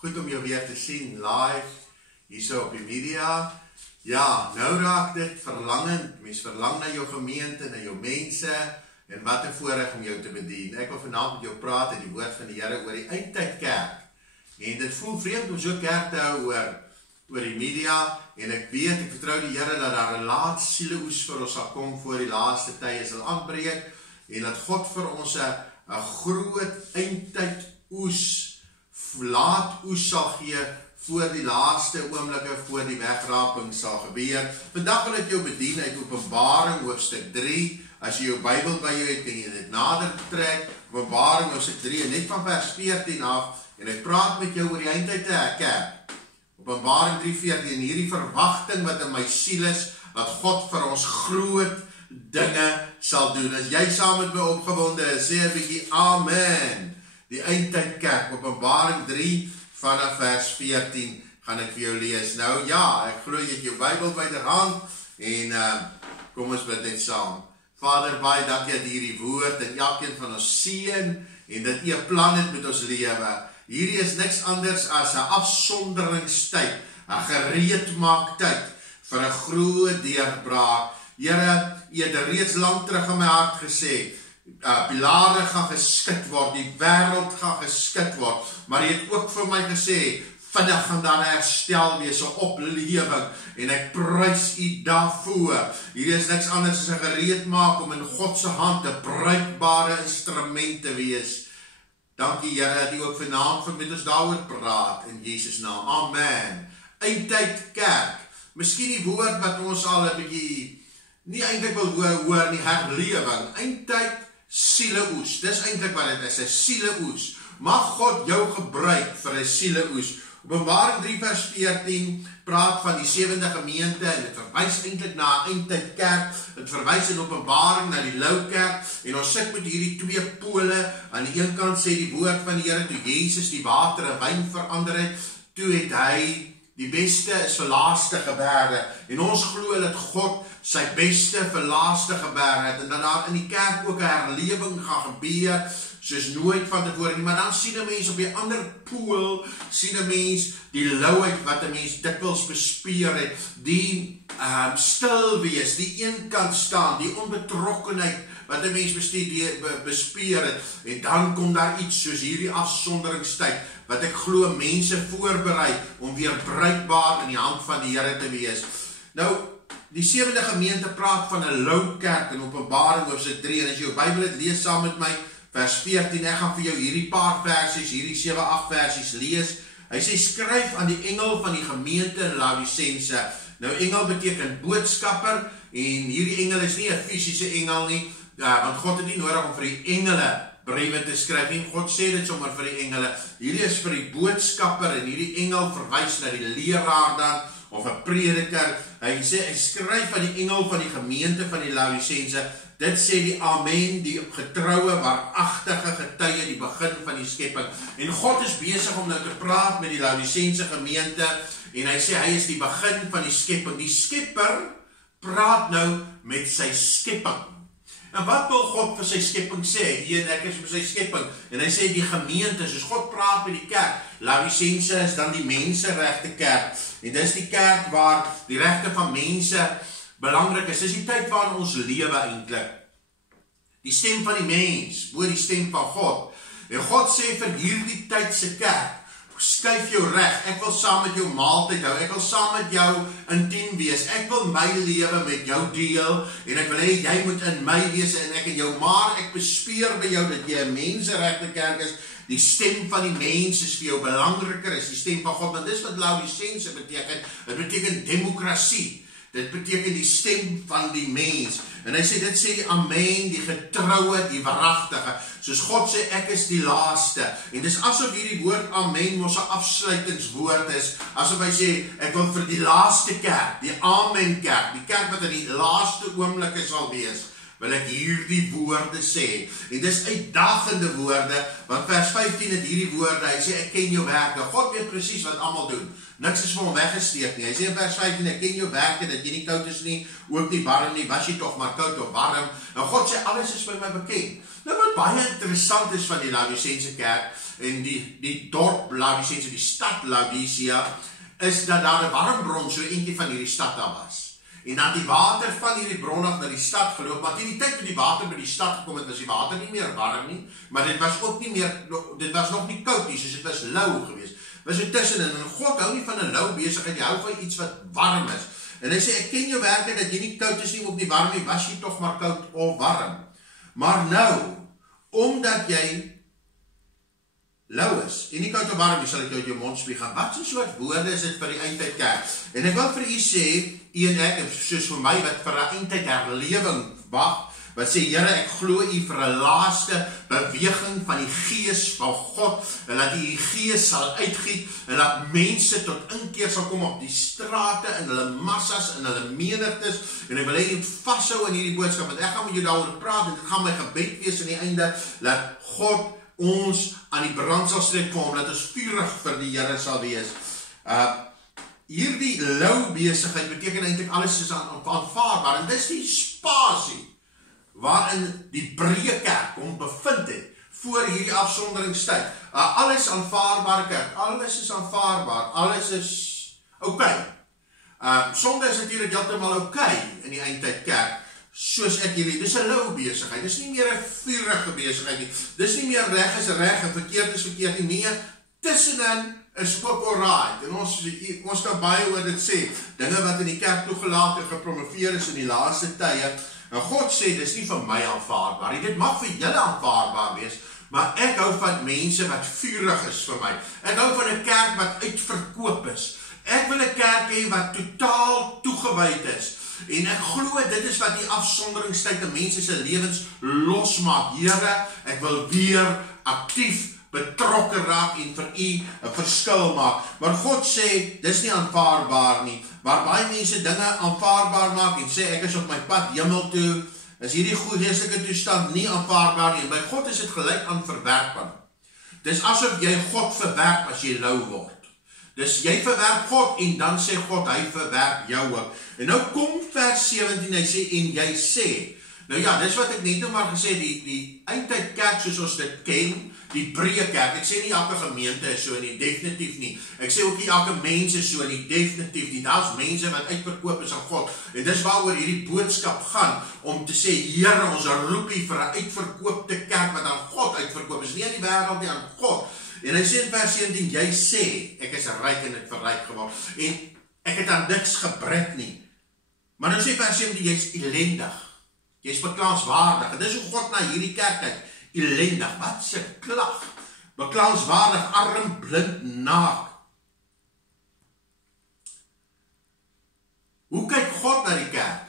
Goed om jou weer te sien live hierso op die media. Ja, nou raak dit verlangend. Mens verlang na jou gemeente, na jou mense en wat 'n voorreg om jou te bedien. Ek wil vanaand met jou praat uit die woord van die Here oor die eindtydkerk. En dit voel vreemd om so kerk te hou oor die media en ek vertrou die Here dat daar 'n laat sieleoes vir ons sal kom voor die laaste tye sal aanbreek en dat God vir ons 'n groot eindtyd oes, laat oes sal gee voor die laaste oomblikke, voor die wegraping sal gebeur. Vandag wil ek jou bedien uit Openbaring hoofstuk 3. As jy jou Bybel by jou het, kan jy dit nader trek. Openbaring hoofstuk 3, net van vers 14 af. En ek praat met jou oor die eindtydkerk. Openbaring 3:14, en hierdie verwagting wat in my siel is, dat God vir ons groot dinge sal doen. As jy saam met my opgewonde is, sê 'n bietjie amen. Die eindtydkerk, Openbaring 3 vanaf vers 14 gaan ek vir jou lees. Nou ja, ek glo jy het jou Bybel byderhand en kom ons bid net saam. Vader, baie dankie dat hierdie woord en elkeen van ons seën en dat U 'n plan het met ons lewe. Hierdie is niks anders as 'n afsonderingstyd, 'n gereedmaaktyd vir 'n groot deurbraak. Here, U het reeds lank terug in my hart gesê, pilare gaan geskit word, die wêreld gaan geskit word, maar U het ook vir my gesê, vinnig gaan daar herstel wees, 'n oplewing, en ek prys U daarvoor. Hier is niks anders as 'n gereedmaak om in God se hand 'n bruikbare instrument te wees. Dankie Here dat U ook vanaand met ons daaroor praat, in Jesus naam, amen. Eindtyd kerk, miskien die woord wat ons al 'n bietjie nie eintlik wil hoor nie, herlewing, eindtyd sieleoes, dis eintlik wat dit is, 'n sieleoes. Mag God jou gebruik vir 'n sieleoes. Openbaring 3 vers 14 praat van die 7de gemeente en dit verwys eintlik na 'n eindtydkerk. Dit verwys in Openbaring na die Loukerk en ons sit met hierdie twee pole. Aan die een kant sê die woord van die Here, toe Jesus die water in wyn verander het, toe het hy die beste is vir laaste geberge. En ons glo dat God sy beste vir laaste geberge het en dat daar in die kerk ook 'n herlewing gaan gebeur soos nooit van tevore nie. Maar dan sien 'n mens op die ander pool, sien 'n mens die louheid wat 'n mens dikwels bespeer het, die stil wees, die eenkant staan, die onbetrokkenheid wat 'n mens bespeer het. En dan kom daar iets soos hierdie afsonderingstyd wat ek glo mense voorberei om weer bruikbaar in die hand van die Here te wees. Nou, die 7de gemeente praat van 'n Loukerk in Openbaring hoofstuk 3 en as jy jou Bybel het, lees saam met my vers 14. Ek gaan vir jou hierdie paar versies, hierdie 7-8 versies lees. Hy sê, skryf aan die engel van die gemeente in Laodicense. Nou, engel beteken boodskapper en hierdie engel is nie 'n fisiese engel nie, want God het nie nodig om vir die engele briewe te skryf nie. God sê dit sommer vir die engele. Hierdie is vir die boodskapper en hierdie engel verwys na die leraar dan of 'n prediker. Hy sê hy skryf aan die engel van die gemeente van die Laodicense. Dit sê die amen, die getroue, waaragtige getuie, die begin van die skepping. En God is besig om nou te praat met die Laodicense gemeente en hy sê hy is die begin van die skepping. Die skepper praat nou met sy skepping. En wat wil God vir sy skepping sê? Hier en ek is vir sy skepping. En hy sê die gemeente, soos God praat met die kerk. Laodicense is dan die menseregte kerk. En dis die kerk waar die regte van mense belangrik is. Dis die tyd waarin ons lewe eintlik. Die stem van die mens, bo die stem van God. En God sê vir hierdie tyd se kerk, skuif jou reg, ek wil saam met jou maaltyd hou, ek wil saam met jou intiem wees, ek wil my lewe met jou deel, en ek wil hê jy moet in my wees en ek in jou, maar ek bespeer by jou dat jy 'n menseregte kerk is, die stem van die mens is vir jou belangriker as die stem van God, want dis wat Laodicense beteken, dit beteken demokrasie, dit beteken die stem van die mens, en hy sê, dit sê die amen, die getroue, die waaragtige, soos God sê, ek is die laaste, en dis asof hierdie woord amen mos 'n afsluitingswoord is, asof hy sê, ek wil vir die laaste kerk, die amen kerk, die kerk wat in die laaste oomblikke sal wees, wil ek hierdie woorde sê, en dis uitdagende woorde, want vers 15 het hierdie woorde, hy sê, ek ken jou werke, God weet presies wat almal doen, niks is vir hom weggesteek nie, hy sê in vers 15, ek ken jou werke, dat jy nie koud is nie, ook nie warm nie, was jy toch maar koud of warm, en God sê, alles is vir my bekend, Nou wat baie interessant is van die Laodicense kerk en die dorp Laodicense, die stad Laodicea, is dat daar 'n warm bron so eentjie van hierdie stad daar was. En dat die water van hierdie bron af na die stad geloop, maar teen die tyd toe die water by die stad gekom het, was die water nie meer warm nie, maar dit was ook nie meer, dit was nog nie koud nie, soos dit was lou geweest. Was so tussenin, en God hou nie van 'n lou besigheid, hy hou van iets wat warm is. En hy sê, ek ken jou werke dat jy nie koud is nie, ook nie warm nie, was jy tog maar koud of warm. Maar nou, omdat jy lou is, en nie koud of warm nie, sal ek jou uit jou mond spieg gaan. Wat so soort woorde is dit vir die eindtyd kerk? En ek wil vir u sê, u en ek, soos vir my, wat vir 'n eindtyd herlewing wag, wat sê, Here, ek glo u vir 'n laaste beweging van die Gees van God, en dat u die Gees sal uitgiet, en dat mense tot inkeer sal kom op die strate, in hulle massas, in hulle menigtes, en ek wil hê jy moet vashou in hierdie boodskap, want ek gaan met jou daaroor praat, en dit gaan my gebed wees aan die einde, dat God ons aan die brand sal streek kom, dat ons vurig vir die Here sal wees. Hierdie lou besigheid beteken eintlik alles is aanvaarbaar, en dis die spasie waarin die breë kerk hom bevind het, voor hierdie afsonderingstyd. Alles aanvaarbare kerk, alles is aanvaarbaar, alles is oké. Sonde is natuurlijk heeltemal oké in die eindtyd kerk, soos ek hierdie, dis 'n lou besigheid, dis nie meer 'n vurige besigheid nie, dis nie meer reg is reg en verkeerd is verkeerd nie, nee, tussenin is ook alright, en ons kan baie oor dit sê, dinge wat in die kerk toegelaat en gepromoveer is in die laaste tye, en God sê, dis nie vir my aanvaarbaar, dit mag vir julle aanvaarbaar wees, maar ek hou van mense wat vurig is vir my, ek hou van 'n kerk wat uitverkoop is, ek wil 'n kerk hê wat totaal toegewyd is, en ek glo dit is wat die afsonderingstyd in mense se lewens losmaak. Here, ek wil weer aktief betrokke raak en vir u 'n verskil maak. Maar God sê, dis nie aanvaarbaar nie. Waar baie mense dinge aanvaarbaar maak en sê, ek is op my pad hemel toe, is hierdie goeie geestelike toestand nie aanvaarbaar nie. En by God is dit gelyk aan verwerping. Dis asof jy God verwerp as jy lou word. Dus jy verwerp God en dan sê God, hy verwerp jou ook. En nou kom vers 17, hy sê, en jy sê, nou ja, dis wat ek net nou maar gesê, die eindtyd kerk soos ons dit ken, die breë kerk, ek sê nie elke gemeente is so nie, definitief nie, ek sê ook nie elke mens is so nie, definitief nie, daar is mense wat uitverkoop is aan God, en dis waaroor hierdie boodskap gaan, om te sê, Here, ons roep hier vir 'n uitverkoopte kerk, wat aan God uitverkoop is, nie aan die wêreld nie, aan God. En hy sê in vers 17, jy sê, ek is ryk en ek verryk geword, en ek het aan niks gebrek nie. Maar nou sê vers 17, jy is elendig, jy is beklaanswaardig, en dis hoe God na hierdie kerk kyk, elendig, wat is 'n klag? Beklaanswaardig, arm, blind, naak. Hoe kyk God na die kerk?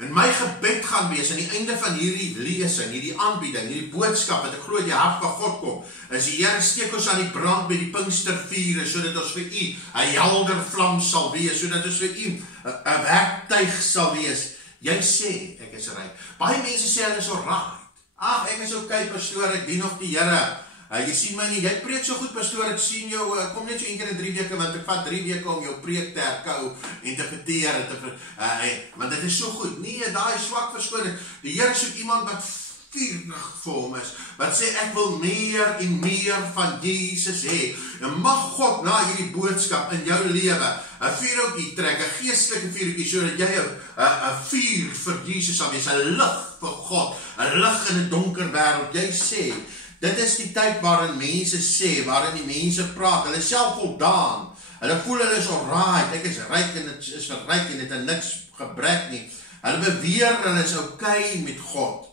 En my gebed gaan wees, aan die einde van hierdie lesing, hierdie aanbieding, hierdie boodskap, wat ek glo die hart van God kom, is die Here steek ons aan die brand by die Pinkstervuur, sodat ons vir u 'n helder vlam sal wees, sodat ons vir u 'n werktuig sal wees. Jy sê, ek is ryk. Baie mense sê, hulle is alright. Ag, ek is okay, pastoor, ek dien nog die Here. Jy sien my nie, jy preek so goed, pastoor, ek sien jou, kom net so 1 keer in 3 weke, want ek vat 3 weke om jou preek te herkou en te verteer, want dit is so goed. Nee, daai swak verskoning. Die Here soek iemand wat vurig vir hom is, wat sê, ek wil meer en meer van Jesus hê. En mag God na hierdie boodskap in jou lewe 'n vuurtjie trek, 'n geestelike vuurtjie, sodat jy 'n vuur vir Jesus sal wees, 'n lig vir God, 'n lig in 'n donker wêreld. Jy sê, dit is die tyd waarin mense sê, waarin die mense praat, hulle is selfvoldaan, hulle voel hulle is alright, ek is ryk en het is verryk en het in niks gebrek nie. Hulle beweer hulle is okay met God,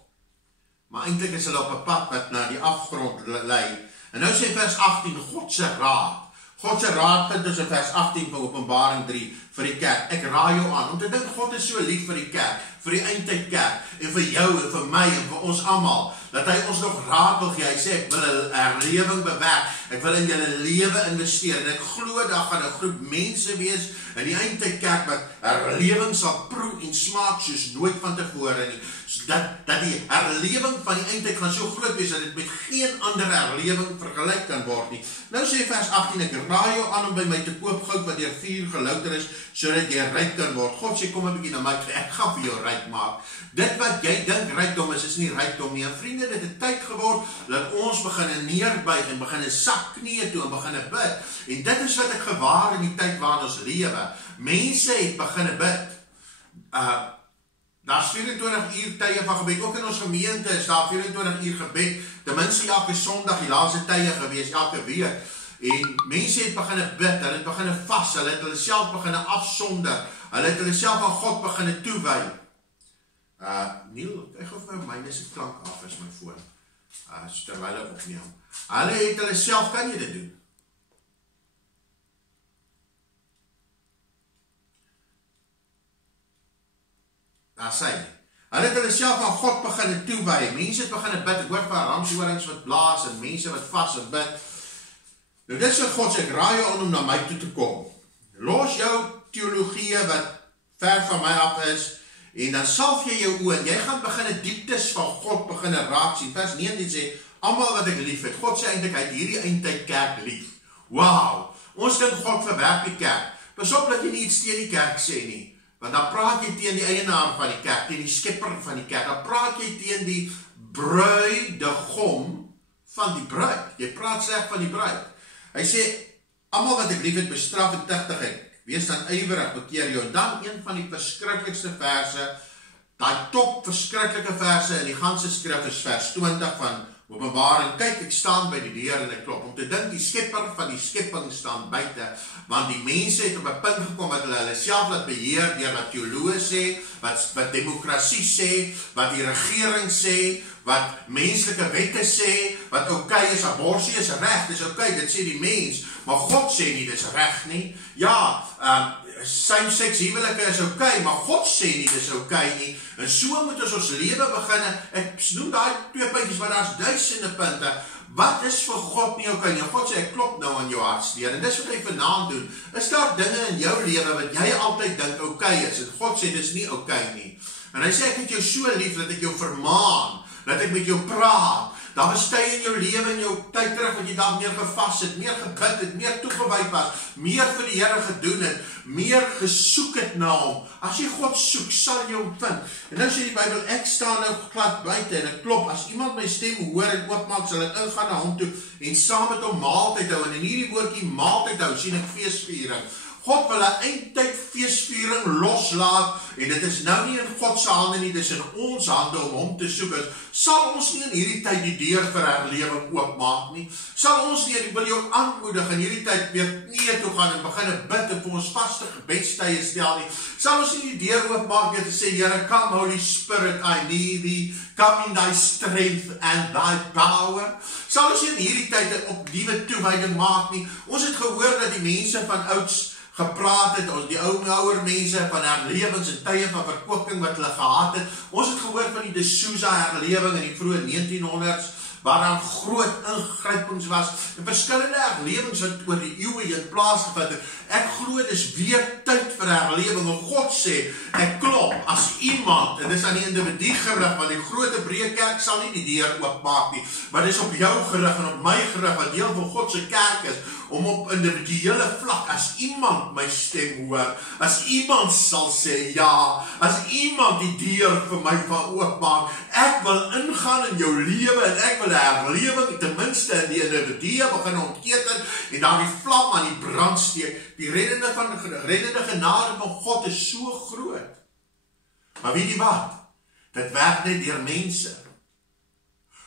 maar eintlik is hulle op 'n pad wat na die afgrond lei. En nou sê vers 18, God se raad. God se raad vind ons in vers 18 van Openbaring 3 vir die kerk. Ek raai jou aan, om te dink God is so lief vir die kerk, vir die eindtyd kerk, en vir jou en vir my en vir ons almal, dat hy ons nog raad wil gee. Hy sê, ek wil 'n herlewing bewerk, ek wil in julle lewe investeer, en ek glo daar gaan 'n groep mense wees in die eindtyd kerk wat herlewing sal proe en smaak soos nooit van tevore nie. Dat die herlewing van die eindtyd gaan so groot wees, dat dit met geen ander herlewing vergelyk kan word nie. Nou sê vers 18, ek raai jou aan om by my te koop goud wat deur vuur gelouter is, sodat jy ryk kan word. God sê, kom 'n bietjie na my, ek gaan vir jou ryk maak. Dit wat jy dink rykdom is nie rykdom nie. En vriende, dit het tyd geword, dat ons begin neerbuig en begin sak knieë toe en begin bid. En dit is wat ek gewaar in die tyd waarin ons lewe. Mense het begin bid. Daar is 24 uur tye van gebed, ook in ons gemeente is daar 24 uur gebed, ten minste elke Sondag, die laaste tye gewees, elke week. En mense het begin bid, hulle het begin vas, hulle het hulle self begin afsonder, hulle het hulle self aan God begin toewy. Neil, ek hoef my myne se klank af is my foon, terwyl ek opneem. Hulle het hulle self, kan jy dit doen? Daar sê, hulle het hulle self aan God begin toewy, mense het begin bid, ek hoor van ramshoorings wat blaas, en mense wat vas en bid. Nou dit is wat God sê, ek raai jou om na my toe te kom. Los jou teologie wat ver van my af is, en dan salf jy jou oë, en jy gaan begin dieptes van God begin raak sien. Vers 19 sê, almal wat ek lief het, God sê eintlik, hy het hierdie eindtyd kerk lief. Wauw, ons dink God verwerk die kerk. Pas op dat jy nie iets teen die kerk sê nie, want dan praat jy teen die eienaar van die kerk, teen die skepper van die kerk, dan praat jy teen die bruidegom van die bruid. Jy praat sleg van die bruid. Hy sê, almal wat ek lief het, bestraf en tigtig ek. Wees dan ywerig, bekeer jou. En dan een van die verskriklikste verse, daai top verskriklike verse in die ganse skrif is vers 20 van Openbaring. Kyk, ek staan by die deur en ek klop. Om te dink, die skepper van die skepping staan buite, want die mense het op 'n punt gekom wat hulle self laat beheer deur wat teoloë sê, wat demokrasie sê, wat die regering sê, wat menslike wette sê, wat okay is, abortus is reg, dis okay, dit sê die mens, maar God sê nie, dis reg nie. Ja, same-sex huwelike is okay, maar God sê nie, dis okay nie. En so moet ons lewe begin, ek noem daai 2 puntjies, maar daar's duisende punte. Wat is vir God nie okay nie? God sê, ek klop nou aan jou hartsteer, en dis wat hy vanaand doen. Is daar dinge in jou lewe wat jy altyd dink okay is, en God sê, dis nie okay nie. En hy sê, ek het jou so lief, dat ek jou vermaan, dat ek met jou praat, daar was tye in jou lewe, in jou tyd terug, wat jy dan meer gevas het, meer gebid het, meer toegewyd was, meer vir die Here gedoen het, meer gesoek het na hom. As jy God soek, sal jy hom vind. En nou sê die Bybel, ek staan nou glad buite, en ek klop, as iemand my stem hoor en oopmaak, sal ek ingaan na hom toe, en saam met hom maaltyd hou, en in hierdie woordjie maaltyd hou, sien ek feesviering. God wil 'n eindtyd feesviering loslaat, en dit is nou nie in God se hande nie, dit is in ons hande om hom te soek. Sal ons nie in hierdie tyd die deur vir herlewing oopmaak nie? Sal ons nie, ek wil jou aanmoedig in hierdie tyd weer knieë toe gaan en begin bid en vir ons vaste gebedstye stel nie? Sal ons nie die deur oopmaak en te sê, Here, come Holy Spirit, I need thee, come in thy strength and thy power? Sal ons nie in hierdie tyd 'n opnuwe toewyding maak nie? Ons het gehoor dat die mense van ouds gepraat het, ons die ouer mense van herlewings en tye van verkwikking wat hulle gehad het. Ons het gehoor van die De Souza herlewing in die vroeë 1900s, waar daar groot ingrypings was, en verskillende herlewings wat oor die eeue heen plaasgevind het. Ek glo dis weer tyd vir herlewing, en God sê, ek klop, as iemand, en dis aan die individu gerig, want die grote breë kerk sal nie die deur oopmaak nie, maar dis op jou gerig en op my gerig, wat deel van God se kerk is, om op individuele vlak, as iemand my stem hoor, as iemand sal sê ja, as iemand die deur vir my van oopmaak, ek wil ingaan in jou lewe, en ek wil herlewing, ten minste in die individue begin ontketen, en daar die vlam aan die brand steek. Die reddende genade van God is so groot. Maar weet jy wat? Dit werk net deur mense.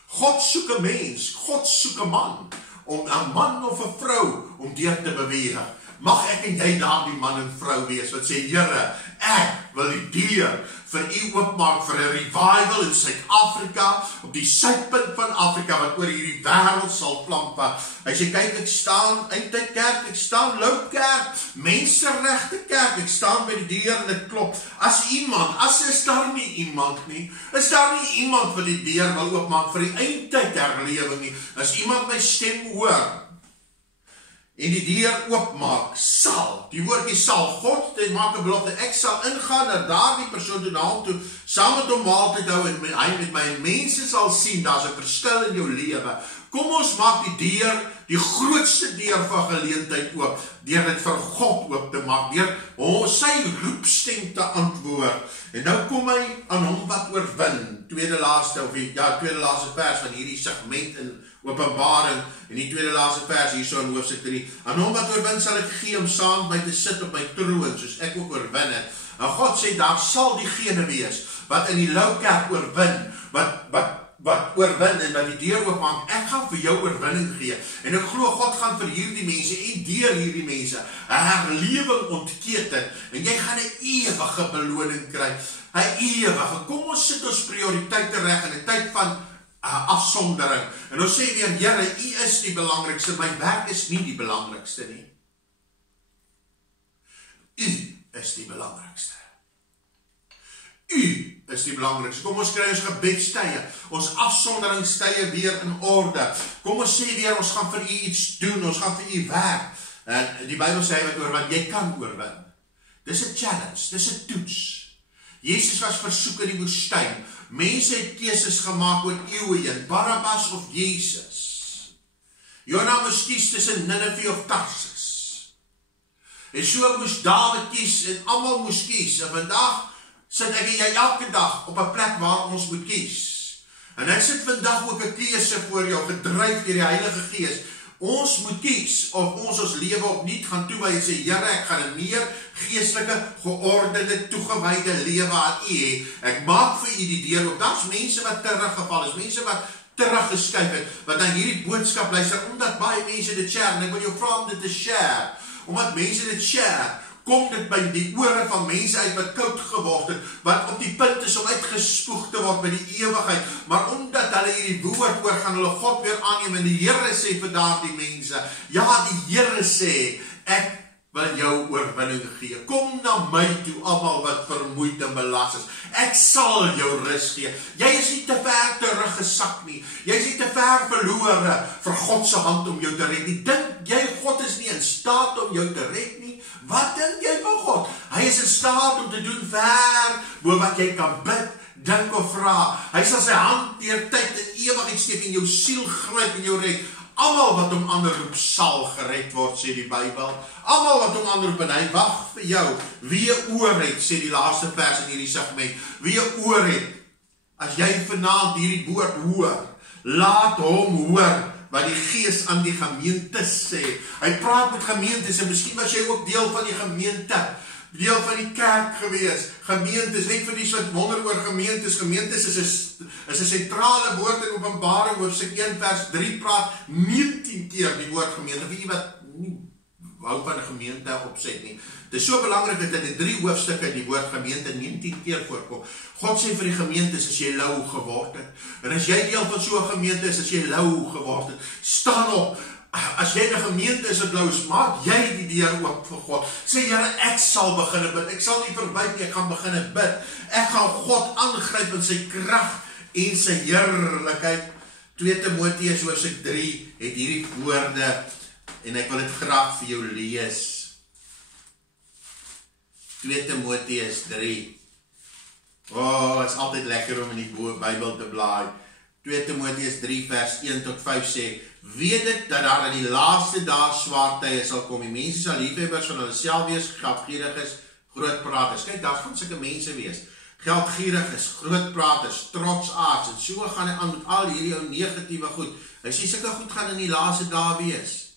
God soek 'n mens, God soek 'n man, om 'n man of 'n vrou om deur te beweeg. Mag ek en jy daardie man en vrou wees wat sê, Here, ek wil die deur vir u oopmaak vir 'n revival in Suid-Afrika, op die suidpunt van Afrika, wat oor hierdie wêreld sal vlamvat. Hy sê, kyk, ek staan eintlik kerk, ek staan loopkerk, menseregte kerk, ek staan by die deur en ek klop. As is daar nie iemand nie, is daar nie iemand wat die deur wil oopmaak vir die eindtyd herlewing nie, as iemand my stem hoor, en die deur oopmaak, sal, die woordjie sal, God maak 'n belofte, ek sal ingaan na daardie persoon toe, na hom toe, saam met hom maaltyd hou, en hy met my mense sal sien, daar's 'n verskil in jou lewe. Kom ons maak die deur, die grootste deur van geleentheid oop, deur dit vir God oop te maak, deur sy roepstem te antwoord. En nou kom hy aan hom wat oorwin, tweede laaste vers van hierdie segment in Openbaring, en die tweede laaste vers hierso in hoofstuk 3, aan hom wat oorwin sal ek gee om saam met my te sit op my troon, soos ek ook oorwin het. En God sê, daar sal diegene wees, wat in die Loukerk oorwin, wat oorwin en wat die deur oopmaak, ek gaan vir jou oorwinning gee, en ek glo God gaan vir hierdie mense, en deur hierdie mense, 'n herlewing ontketen, en jy gaan 'n ewige beloning kry, 'n ewige, kom ons sit ons prioriteite reg in 'n tyd van afsondering, en ons sê weer, Here, U is die belangrikste, my werk is nie die belangrikste nie, U is die belangrikste. U is die belangrikste. Kom ons kry ons gebedstye, ons afsonderingstye weer in orde. Kom ons sê weer, ons gaan vir U iets doen, ons gaan vir U werk. En die Bybel sê wat oorwin, jy kan oorwin. Dis 'n challenge, dis 'n toets. Jesus was versoek in die woestyn. Mense het keuses gemaak oor eeue heen, Barabbas of Jesus. Jona moes kies tussen Nineve of Tarsus. En so moes Dawid kies en almal moes kies. En vandag sit ek en jy elke dag op 'n plek waar ons moet kies. En ek sit vandag ook 'n keuse voor jou, gedryf deur die Heilige Gees. Ons moet kies of ons lewe opnuut gaan toewy en sê, Here, ek gaan 'n meer geestelike, geordende, toegewyde lewe aan U hê. Ek maak vir U die deur oop. Daar's mense wat teruggeval is, mense wat teruggeskuif het, wat na hierdie boodskap luister, omdat baie mense dit share, en ek wil jou vra om dit te share, omdat mense dit share, kom dit by die ore van mense uit wat koud geword het, wat op die punt is om uitgespoeg te word by die ewigheid, maar omdat hulle hierdie woord hoor, gaan hulle God weer aanneem, en die Here sê vir daardie mense, ja, die Here sê, ek wil jou oorwinning gee, kom na my toe, almal wat vermoeid en belas is, ek sal jou rus gee, jy is nie te ver teruggesak nie, jy is nie te ver verlore vir God se hand om jou te red nie, dink jy God is nie in staat om jou te red nie? Wat dink jy van God? Hy is in staat om te doen ver bo wat jy kan bid, dink of vra. Hy sal sy hand deur tyd en ewigheid steek en jou siel gryp en jou red. Almal wat hom aanroep sal gered word, sê die Bybel. Almal wat hom aanroep en hy wag vir jou. Wie oor het, sê die laaste vers in hierdie segment. Wie oor het, as jy vanaand hierdie woord hoor, laat hom hoor wat die Gees aan die gemeente sê. Hy praat met gemeentes, en miskien was jy ook deel van die gemeente, deel van die kerk gewees. Gemeentes, net vir die wat wonder oor gemeentes. Gemeentes is 'n sentrale woord in Openbaring, hoofstuk 1 vers 3 praat 19 keer die woord gemeente. Wie wat nie hou van 'n gemeente opset nie. Dit is so belangrik dat in die 3 hoofstukke die woord gemeente 19 keer voorkom. God sê vir die gemeentes, as jy lou geword het, en as jy deel van so 'n gemeente is, as jy lou geword het, staan op. As jy 'n gemeente is wat lou is, maak jy die deur oop vir God. Sê, Here, ek sal begin bid. Ek sal nie verwyk nie, ek gaan begin bid. Ek gaan God aangryp in sy krag en sy heerlikheid. 2 Timoteus hoofstuk 3 het hierdie woorde, en ek wil dit graag vir jou lees. 2 Timoteus 3. Het is altyd lekker om in die Bybel te blaai. 2 Timoteus 3 vers 1 tot 5 sê, weet dit dat daar in die laaste dae swaar tye sal kom. Die mense sal liefhebbers van hulle self wees, geldgieriges, grootpraters. Kyk, daar gaan sulke mense wees. Geldgieriges, grootpraters, trotsaards, en so gaan hy aan met al hierdie ou negatiewe goed. Hy sê, sulke goed gaan in die laaste dae wees.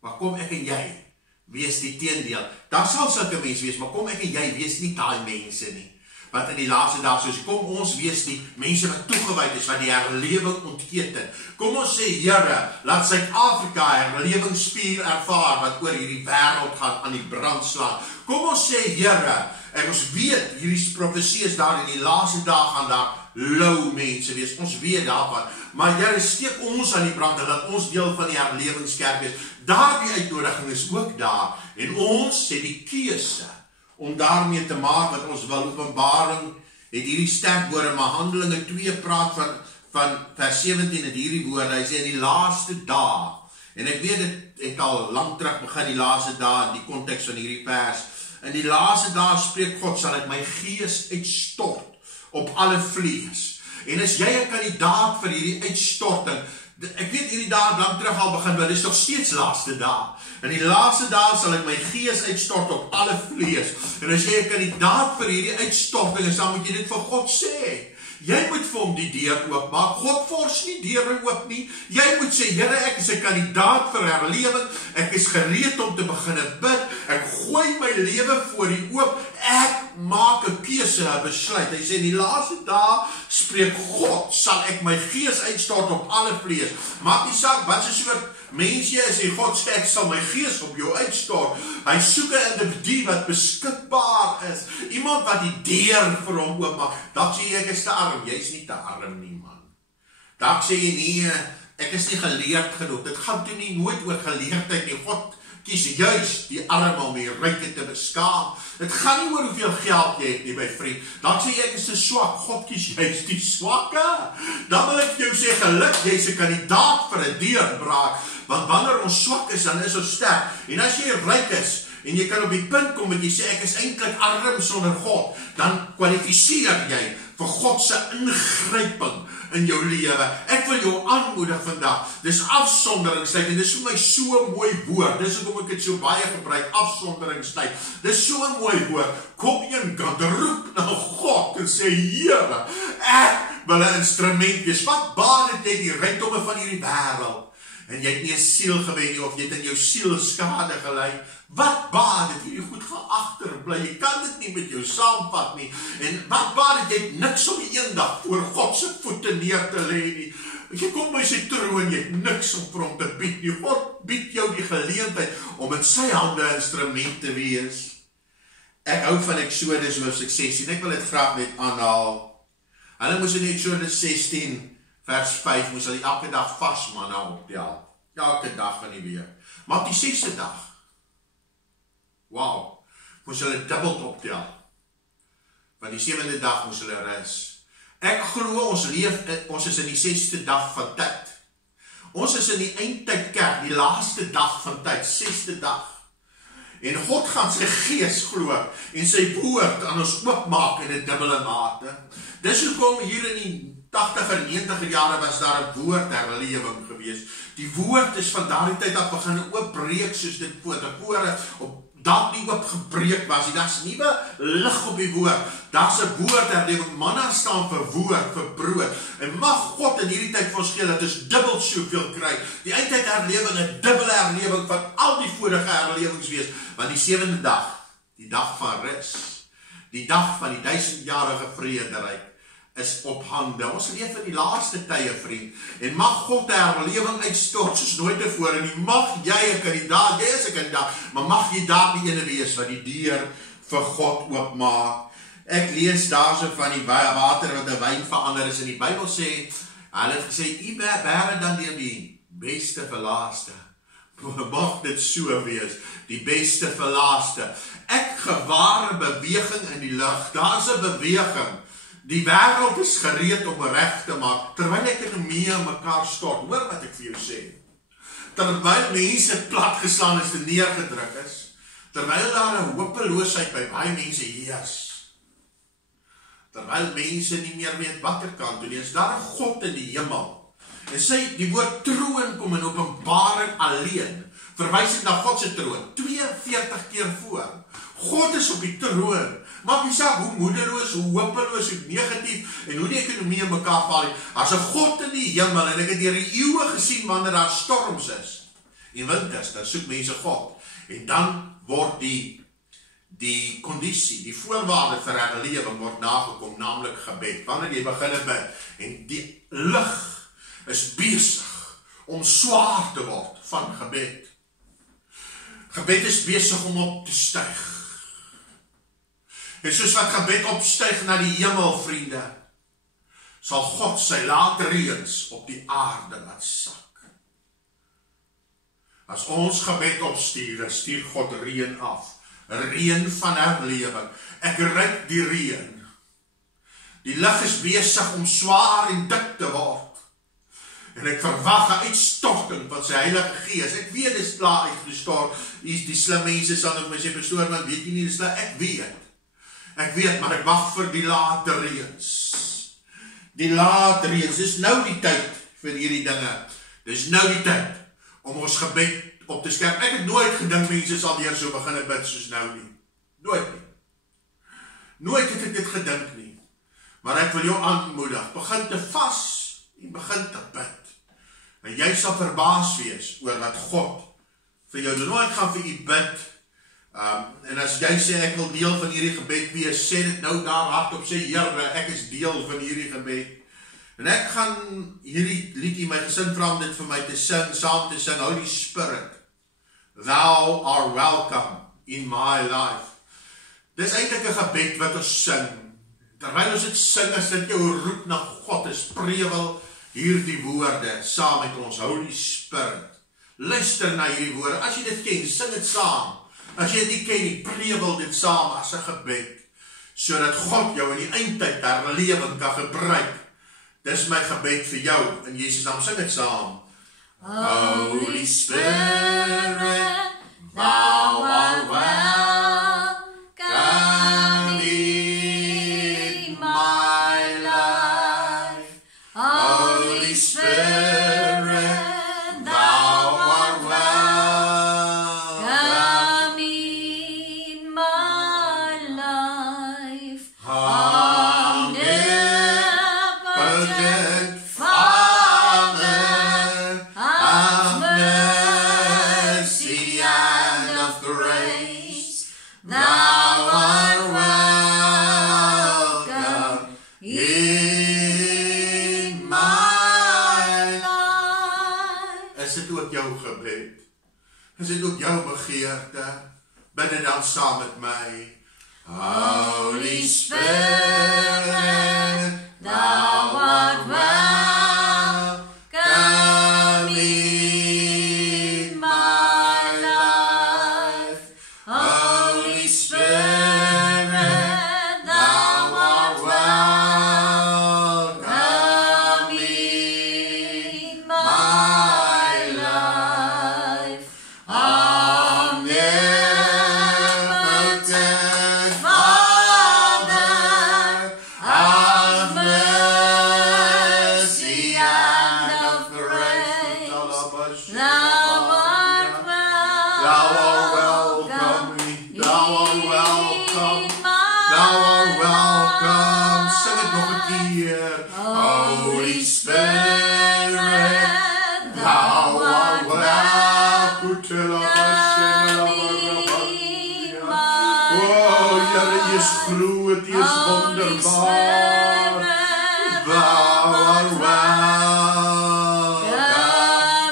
Maar kom ek en jy, wees die teendeel. Daar sal sulke mense wees, maar kom ek en jy, wees nie daai mense nie. Want in die laaste dag, soos kom ons wees die mense wat toegewyd is, wat die herlewing ontketen. Kom ons sê, Here, laat Suid-Afrika herlewingsvuur ervaar, wat oor hierdie wêreld gaan aan die brand slaan. Kom ons sê, Here, en ons weet, hierdie profesie is daar in die laaste dag gaan daar lou mense wees, ons weet daarvan, maar Here, steek ons aan die brand, en laat ons deel van die herlewingskerk wees. Daardie uitnodiging is ook daar, en ons sê die keuse, om daarmee te maak wat ons wil. Openbaring het hierdie sterk woorde, maar Handelinge 2 praat van vers 17 het hierdie woorde, hy sê in die laaste dae, en ek weet het al lang terug begin die laaste dae in die konteks van hierdie vers, in die laaste dae spreek God, sal ek my gees uitstort op alle vlees, en as jy 'n kandidaat vir hierdie uitstorting, Ek weet hierdie dae lang terug al begin, maar dit is nog steeds laaste dae. In die laaste dae sal ek my gees uitstort op alle vlees. En as jy 'n kandidaat vir hierdie uitstorting is, dan moet jy dit vir God sê. Jy moet vir hom die deur oopmaak. God fors nie deure oop nie. Jy moet sê, Here, ek is 'n kandidaat vir herlewing. Ek is gereed om te begin bid. Ek gooi my lewe voor U oop. Ek maak 'n keuse, 'n besluit. Hy sê, in die laaste dae spreek God, sal ek my gees uitstort op alle vlees. Maak nie saak wat se soort mens jy is, en God sê, ek sal my gees op jou uitstort. Hy soek 'n individu wat beskikbaar is. Iemand wat die deur vir hom oopmaak. Dalk sê jy, ek is te arm. Jy is nie te arm nie, man. Dalk sê jy, nee, ek is nie geleerd genoeg. Dit gaan toe nie nooit oor geleerdheid nie. God kies juist die arme om die ryke te beskaam. Dit gaan nie oor hoeveel geld jy het nie, my vriend. Dan sê jy, ek is te swak. God kies juist die swakke. Dan wil ek jou sê, geluk, jy is 'n kandidaat vir 'n deurbraak. Want wanneer ons swak is, dan is ons sterk. En as jy ryk is, en jy kan op die punt kom en jy sê, ek is eintlik arm sonder God, dan kwalifiseer jy vir God se ingryping in jou lewe. Ek wil jou aanmoedig vandag. Dis afsonderingstyd en dis vir my so 'n mooi woord. Dis hoekom ek dit so baie gebruik, afsonderingstyd. Dis so 'n mooi woord. Kom een kant, roep na God en sê, Here, ek wil 'n instrument wees. Wat baat dit jy die rykdomme van hierdie wêreld? En jy het nie 'n siel gewen nie, of jy het in jou siel skade gelei. Wat baat dit? Jy goed gaan agterbly. Jy kan dit nie met jou saamvat nie. En wat baat dit? Jy het niks om eendag voor God se voete neer te lê nie. Jy kom by sy troon, jy het niks om vir hom te bied nie. God bied jou die geleentheid om in sy hande 'n instrument te wees. Ek hou van Eksodus hoofstuk 16. Ek wil dit graag net aanhaal. Hulle moes in Eksodus 16 vers 5 moes hulle elke dag vars manna optel. Elke dag van die week. Maar op die 6ste dag, wow, moes hulle dubbel optel. Want die 7de dag moes hulle rus. Ek glo ons is in die 6ste dag van tyd. Ons is in die eindtyd kerk, die laaste dag van tyd, 6ste dag. En God gaan sy gees glo en sy woord aan ons oopmaak in 'n dubbele mate. Dis hoekom hier in die 80er, 90er jare was daar 'n woordherlewing gewees. Die woord is van daardie tyd af begin oopbreek soos dit voor tevore op dat nie oopgebreek was nie. Daar's nuwe lig op die woord. Daar's 'n woordherlewing. Manna staan vir woord, vir brood. En mag God in hierdie tyd vir ons gee dat ons dubbel soveel kry. Die eindtyd herlewing, 'n dubbele herlewing van al die vorige herlewings wees. Want die 7de dag, die dag van rus, die dag van die 1000-jarige vrederyk, is op hande. Ons leef in die laaste tye, vriend. En mag God 'n herlewing uitstort soos nooit tevore nie. Mag jy 'n kandidaat, jy is 'n kandidaat, maar mag jy daardie ene wees wat die deur vir God oopmaak. Ek lees daarso van die water wat 'n wyn verander is. En die Bybel sê, hulle het gesê, u bære dan deur die beste vir laaste. Mag dit so wees, die beste vir laaste. Ek gewaar 'n beweging in die lug. Daar's 'n beweging. Die wêreld is gereed om reg te maak, terwyl ekonomie aan mekaar stort. Hoor wat ek vir jou sê. Terwyl mense platgeslaan is en neergedruk is, terwyl daar 'n hopeloosheid by baie mense heers, terwyl mense nie meer weet watter kant toe nie, is daar 'n God in die hemel. En sê die woord troon kom in Openbaring alleen, verwys na God se troon, 42 keer voor. God is op die troon. Maak nie saak hoe moedeloos, hoe hopeloos, hoe negatief en hoe die ekonomie in mekaar val nie. As 'n God in die hemel, en ek het deur die eeue gesien wanneer daar storms is en winters, dan soek mense God. En dan word die kondisie, die voorwaarde vir herlewing word nagekom, naamlik gebed. Wanneer jy begin bid en die lig is besig om swaar te word van gebed. Gebed is besig om op te styg. En soos wat gebed opstyg na die hemel, vriende, sal God sy laatreëns op die aarde laat sak. As ons gebed opstuur, stuur God reën af. Reën van herlewing. Ek ruik die reën. Die lug is besig om swaar en dik te word. En ek verwag 'n uitstorting van sy Heilige Gees. Ek weet dit is klaar uitgestort. Die slim mense sal nog my sê, pastoor, want weet jy nie, dis klaar. Ek weet, maar ek wag vir die late reëns. Die late reëns, dis nou die tyd vir hierdie dinge. Dis nou die tyd om ons gebed op te skerp. Ek het nooit gedink mense sal weer so begin bid soos nou nie. Nooit nie. Nooit het ek dit gedink nie. Maar ek wil jou aanmoedig, begin te vas en begin te bid. En jy sal verbaas wees oor wat God vir jou doen. Ek gaan vir u bid. En as jy sê ek wil deel van hierdie gebed wees, sê dit nou daar hardop, sê Here, ek is deel van hierdie gebed. En ek gaan hierdie liedjie, my gesin vra om dit vir my te sing, saam te sing, Holy Spirit, Thou are welcome in my life. Dis eintlik 'n gebed wat ons sing. Terwyl ons dit sing, as dit jou roep na God is, prewel hierdie woorde saam met ons, Holy Spirit. Luister na hierdie woorde. As jy dit ken, sing dit saam. As jy dit nie ken nie, prewel dit saam as 'n gebed, sodat God jou in die eindtyd herlewing kan gebruik. Dis my gebed vir jou, in Jesus naam, sing dit saam. Holy Spirit, Thou art welcome in my life. Holy Spirit, Thou art welcome in my life. Omnipotent Father, of mercy and of grace, Thou art welcome in my life. Is dit ook jou gebed? Is dit ook jou begeerte? Bid dit dan saam met my. Holy Spirit, Thou art welcome in my life. Holy Spirit, Thou art welcome in my life. Omnipotent Father, of mercy and of grace, Thou art welcome. Thou art welcome. Thou art welcome. Sing it nog 'n keer. Holy Spirit, Thou art welcome. Oh, Here, U is groot, U is wonderbaar. Thou art welcome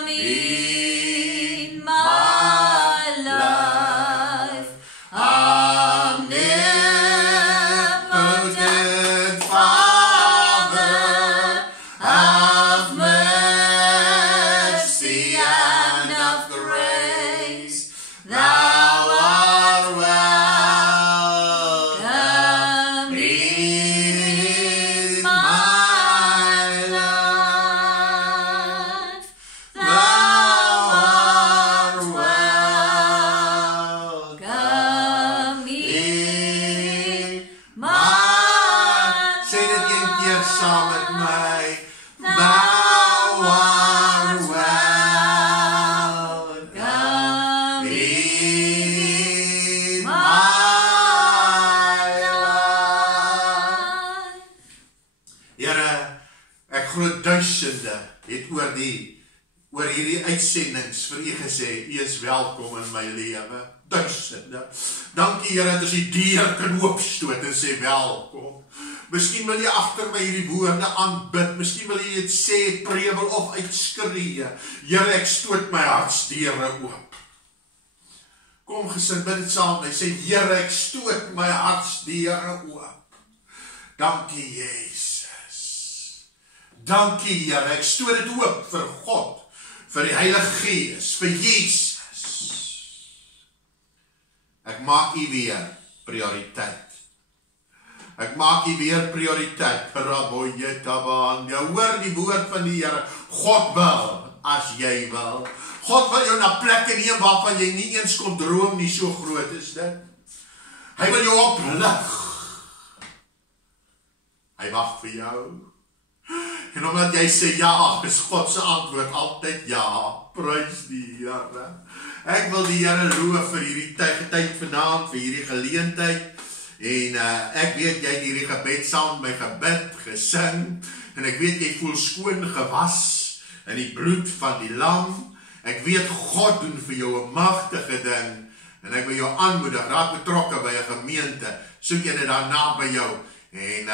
in my life. Omnipotent Father, of mercy and of grace, Thou art welcome in my life. Thou art welcome in my. Sê dit een keer saam met my. Thou art welcome in my life. Here, ek glo duisende het oor hierdie uitsendings vir u gesê, u is welkom in my lewe. Duisende. Dankie Here dat ons die deur kan oopstoot en sê welkom. Miskien wil jy agter my hierdie woorde aanbid, miskien wil jy dit sê, prewel of uitskree. Here, ek stoot my hartsdeure oop. Kom gesin, bid dit saam met my, sê Here, ek stoot my hartsdeure oop. Dankie Jesus. Dankie Here, ek stoot dit oop vir God, vir die Heilige Gees, vir Jesus. Ek maak U weer prioriteit. Ek maak U weer prioriteit. Raboyetaban. Jy hoor die woord van die Here. God wil, as jy wil. God wil jou na plekke neem waarvan jy nie eens kon droom nie, so groot is dit. Hy wil jou oplig. Hy wag vir jou. En omdat jy sê ja, is God se antwoord altyd ja. Prys die Here. Ek wil die Here loof vir hierdie tyd vanaand, vir hierdie geleentheid. En ek weet jy het hierdie gebed saam met my gebid, gesing. En ek weet jy voel skoon gewas in die bloed van die lam. Ek weet God doen vir jou 'n magtige ding. En ek wil jou aanmoedig, raak betrokke by 'n gemeente. Soek jy dit daarna by jou. En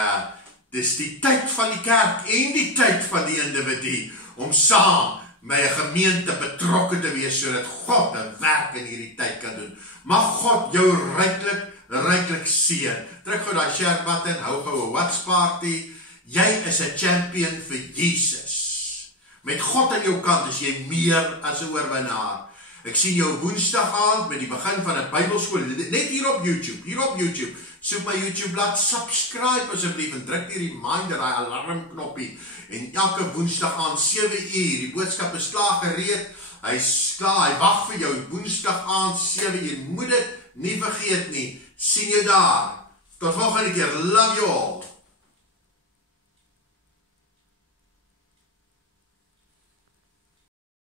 dis die tyd van die kerk en die tyd van die individu om saam by 'n gemeente betrokke te wees sodat God 'n werk in hierdie tyd kan doen. Mag God jou ryklik seën. Druk gou daai share button, hou gou 'n watch party. Jy is 'n champion vir Jesus. Met God aan jou kant is jy meer as 'n oorwinnaar. Ek sien jou Woensdag aand met die begin van 'n Bybelskool net hier op YouTube. Soek my YouTube bladsy, subscribe asseblief en druk die reminder, daai alarmknoppie. En elke Woensdag aand 7 uur, die boodskap is klaar gereed. Hy's klaar, hy wag vir jou Woensdag aand 7 uur. Moet dit nie vergeet nie. Sien jou daar. Tot volgende keer. Love you all.